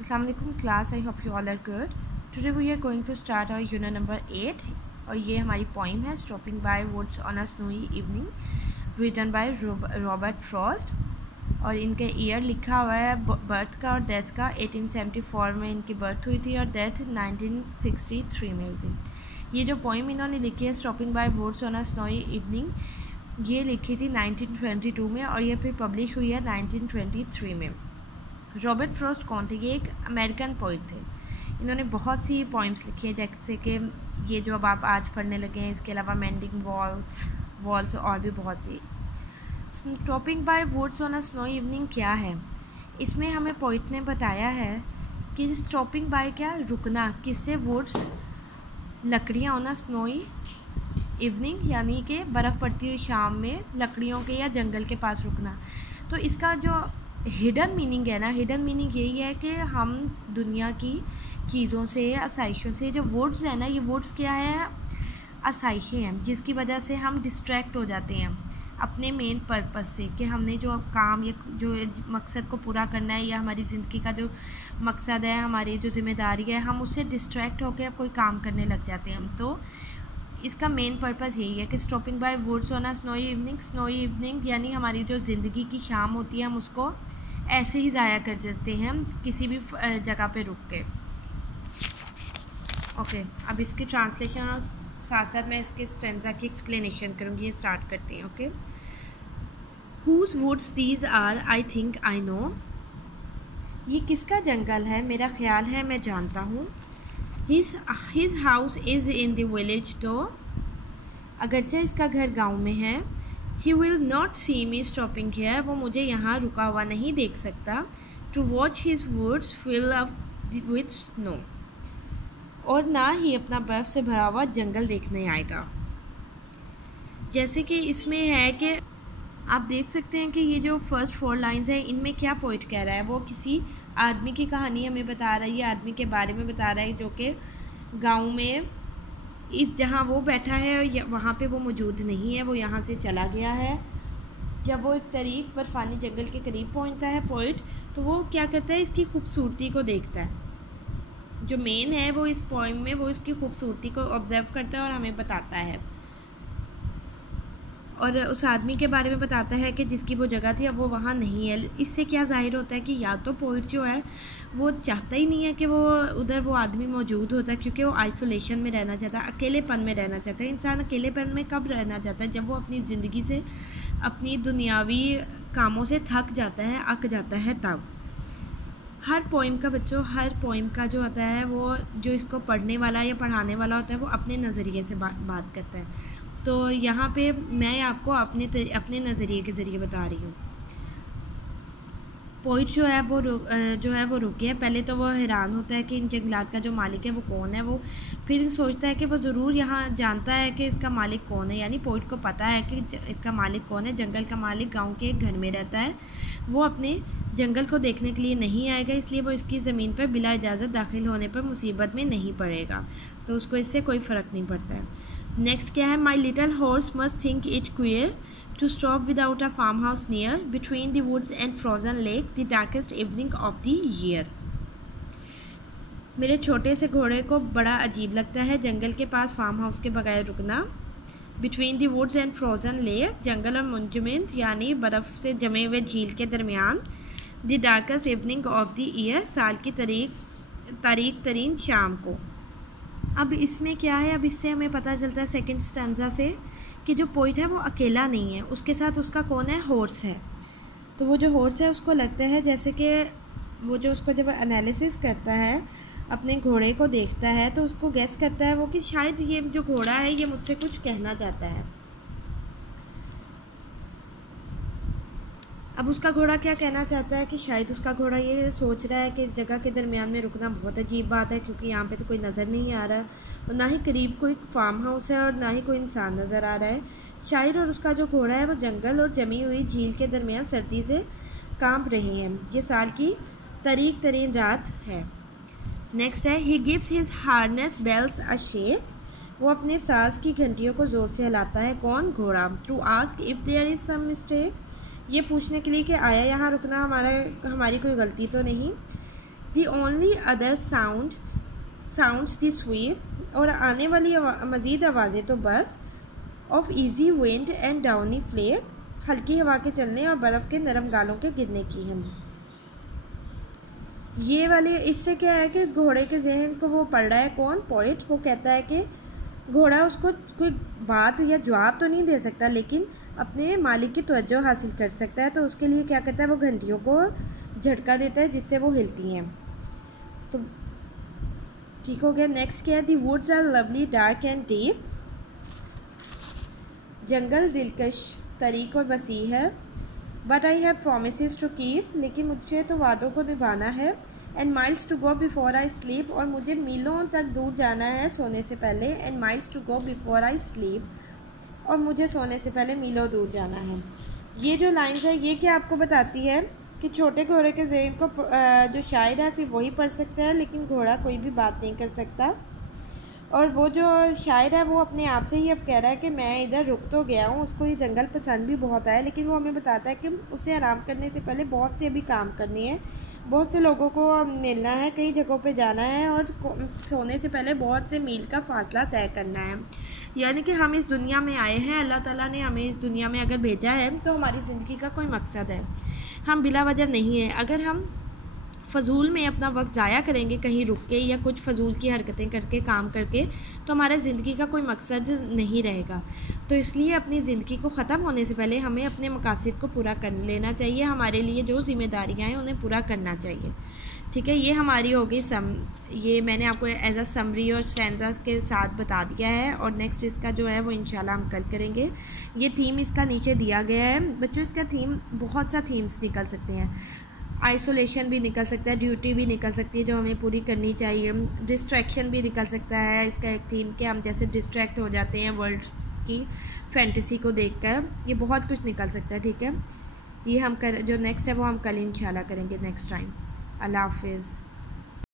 Assalamualaikum class, I hope you all are good. Today we are going to start our unit number 8 और ये हमारी poem है Stopping by Woods on a Snowy Evening written by Robert Frost और इनके year लिखा हुआ है birth का और डेथ का। 1874 में इनकी बर्थ हुई थी और डेथ 1963 में हुई थी। ये जो पोइम इन्होंने लिखी है stopping by woods on a snowy evening, ये लिखी थी 1922 में और ये फिर पब्लिश हुई है 1923 में। रॉबर्ट फ्रॉस्ट कौन थे? ये एक अमेरिकन पोइट थे। इन्होंने बहुत सी पोइम्स लिखी हैं, जैसे कि ये जो अब आप आज पढ़ने लगे हैं, इसके अलावा मेंडिंग वॉल्स और भी बहुत सी। Stopping by woods on a snowy evening क्या है? इसमें हमें पोइट ने बताया है कि स्टॉपिंग बाय क्या, रुकना, किससे? वुड्स, लकड़ियाँ, ऑन अ स्नोई इवनिंग यानी कि बर्फ़ पड़ती हुई शाम में लकड़ियों के या जंगल के पास रुकना। तो इसका जो हिडन मीनिंग है ना, हिडन मीनिंग यही है कि हम दुनिया की चीज़ों से, आसाइशों से, जो वुड्स है ना, ये वुड्स क्या है? आसाइशें हैं जिसकी वजह से हम डिस्ट्रैक्ट हो जाते हैं अपने मेन पर्पस से, कि हमने जो काम या जो मकसद को पूरा करना है या हमारी ज़िंदगी का जो मकसद है, हमारी जो जिम्मेदारी है, हम उससे डिस्ट्रैक्ट होकर कोई काम करने लग जाते हैं। तो इसका मेन पर्पस यही है कि stopping by woods on a snowy evening, snowy evening यानी हमारी जो ज़िंदगी की शाम होती है, हम उसको ऐसे ही ज़ाया कर देते हैं किसी भी जगह पे रुक के। ओके, अब इसकी ट्रांसलेशन और साथ साथ मैं इसके स्टेंजा की एक्सप्लेनेशन करूँगी। ये स्टार्ट करते हैं। Okay, whose woods these are, I think I know. ये किसका जंगल है? मेरा ख्याल है मैं जानता हूँ। His house is in the village though, अगरचे इसका घर गांव में है। He will not see me stopping here, वो मुझे यहाँ रुका हुआ नहीं देख सकता। To watch his woods fill up with snow, और ना ही अपना बर्फ़ से भरा हुआ जंगल देखने आएगा। जैसे कि इसमें है कि आप देख सकते हैं कि ये जो फर्स्ट 4 लाइन्स हैं, इनमें क्या पोइट कह रहा है? वो किसी आदमी की कहानी हमें बता रहा है, ये आदमी के बारे में बता रहा है जो कि गांव में जहाँ वो बैठा है वहाँ पे वो मौजूद नहीं है, वो यहाँ से चला गया है। जब वो एक करीब बर्फ़ानी जंगल के करीब पहुँचता है पोइट, तो वो क्या करता है? इसकी खूबसूरती को देखता है। जो मेन है वो इस पोइम में, वो इसकी खूबसूरती को ऑब्जर्व करता है और हमें बताता है, और उस आदमी के बारे में बताता है कि जिसकी वो जगह थी अब वो वहाँ नहीं है। इससे क्या जाहिर होता है कि या तो पोइट जो है वो चाहता ही नहीं है कि वो उधर वो आदमी मौजूद होता है, क्योंकि वो आइसोलेशन में रहना चाहता है, अकेलेपन में रहना चाहता है। इंसान अकेलेपन में कब रहना चाहता है? जब वो अपनी ज़िंदगी से, अपनी दुनियावी कामों से थक जाता है, अक जाता है, तब। हर पोइम का बच्चों, हर पोइम का जो होता है, वो जो इसको पढ़ने वाला या पढ़ाने वाला होता है वो अपने नज़रिए से बात करता है। तो यहाँ पे मैं आपको अपने नज़रिए के ज़रिए बता रही हूँ। पोइट जो है वो रुक गया। पहले तो वो हैरान होता है कि इन जंगलात का जो मालिक है वो कौन है। वो फिर सोचता है कि वो ज़रूर यहाँ जानता है कि इसका मालिक कौन है, यानी पोइट को पता है कि इसका मालिक कौन है। जंगल का मालिक गांव के एक घर में रहता है। वो अपने जंगल को देखने के लिए नहीं आएगा, इसलिए वो इसकी ज़मीन पर बिला इजाज़त दाखिल होने पर मुसीबत में नहीं पड़ेगा, तो उसको इससे कोई फ़र्क नहीं पड़ता है। नेक्स्ट क्या है? My little horse must think it queer to stop without a farmhouse near between the woods and frozen lake the darkest evening of the year. मेरे छोटे से घोड़े को बड़ा अजीब लगता है जंगल के पास फार्म हाउस के बगैर रुकना। Between the woods and frozen lake, जंगल और मुंजमद यानी बर्फ़ से जमे हुए झील के दरमियान। The darkest evening of the year, साल की तारीख तरीन शाम को। अब इसमें क्या है? अब इससे हमें पता चलता है सेकंड स्टैंजा से कि जो पोइट है वो अकेला नहीं है, उसके साथ उसका कौन है? हॉर्स है। तो वो जो हॉर्स है उसको लगता है जैसे कि वो जो उसको जब एनालिसिस करता है, अपने घोड़े को देखता है, तो उसको गेस करता है वो कि शायद ये जो घोड़ा है ये मुझसे कुछ कहना चाहता है। अब उसका घोड़ा क्या कहना चाहता है कि शायद उसका घोड़ा ये सोच रहा है कि इस जगह के दरमियान में रुकना बहुत अजीब बात है, क्योंकि यहाँ पे तो कोई नज़र नहीं आ रहा और ना ही करीब कोई फार्म हाउस है और ना ही कोई इंसान नज़र आ रहा है। शायर और उसका जो घोड़ा है वो जंगल और जमी हुई झील के दरमियान सर्दी से कांप रहे हैं। ये साल की तारीख तरीन रात है। नेक्स्ट है, he gives his harness bells a shake, वो अपने साज की घंटियों को ज़ोर से हिलाता है। कौन? घोड़ा। To ask if there is some mistake, ये पूछने के लिए कि आया यहाँ रुकना हमारी कोई गलती तो नहीं। The only other sounds the sweep, और आने वाली मज़ीद आवाज़ें तो बस, of easy wind and downy flake, हल्की हवा के चलने और बर्फ़ के नरम गालों के गिरने की हैं। ये वाले इससे क्या है कि घोड़े के जहन को वो पढ़ रहा है कौन, पोइट। वो कहता है कि घोड़ा उसको कोई बात या जवाब तो नहीं दे सकता, लेकिन अपने मालिक की तवज्जो हासिल कर सकता है। तो उसके लिए क्या करता है, वो घंटियों को झटका देता है जिससे वो हिलती हैं। तो ठीक हो गया। नेक्स्ट क्या है, the woods are lovely dark and deep, जंगल दिलकश तरीक और वसी है। But I have promises to keep, लेकिन मुझे तो वादों को निभाना है। And miles to go before I sleep, और मुझे मीलों तक दूर जाना है सोने से पहले। And miles to go before I sleep, और मुझे सोने से पहले मीलों दूर जाना है। ये जो लाइन्स है ये क्या आपको बताती है कि छोटे घोड़े के ज़हन को जो शायर है सिर्फ वही पढ़ सकता है, लेकिन घोड़ा कोई भी बात नहीं कर सकता। और वो जो शायर है वो अपने आप से ही अब कह रहा है कि मैं इधर रुक तो गया हूँ, उसको ये जंगल पसंद भी बहुत आया, लेकिन वो हमें बताता है कि उसे आराम करने से पहले बहुत से अभी काम करनी है, बहुत से लोगों को मिलना है, कई जगहों पे जाना है, और सोने से पहले बहुत से मील का फासला तय करना है। यानी कि हम इस दुनिया में आए हैं, अल्लाह ताला ने हमें इस दुनिया में अगर भेजा है तो हमारी ज़िंदगी का कोई मकसद है, हम बिला वजह नहीं है। अगर हम फ़जूल में अपना वक्त ज़ाया करेंगे कहीं रुक के या कुछ फ़जूल की हरकतें करके, काम करके, तो हमारा ज़िंदगी का कोई मकसद नहीं रहेगा। तो इसलिए अपनी ज़िंदगी को ख़त्म होने से पहले हमें अपने मकासद को पूरा कर लेना चाहिए, हमारे लिए जो ज़िम्मेदारियाँ हैं उन्हें पूरा करना चाहिए। ठीक है, ये हमारी हो गई ये मैंने आपको एज अ समरी और स्टैंजास के साथ बता दिया है, और नेक्स्ट इसका जो है वो इंशाल्लाह हम कल करेंगे। ये थीम इसका नीचे दिया गया है बच्चों। इसका थीम बहुत सा थीम्स निकल सकते हैं, आइसोलेशन भी निकल सकता है, ड्यूटी भी निकल सकती है जो हमें पूरी करनी चाहिए, डिस्ट्रैक्शन भी निकल सकता है इसका एक थीम कि हम जैसे डिस्ट्रैक्ट हो जाते हैं वर्ल्ड की फैंटेसी को देखकर, ये बहुत कुछ निकल सकता है। ठीक है, ये हम जो नेक्स्ट है वो हम कल इंशाल्लाह करेंगे नेक्स्ट टाइम। अल्लाह हाफिज़।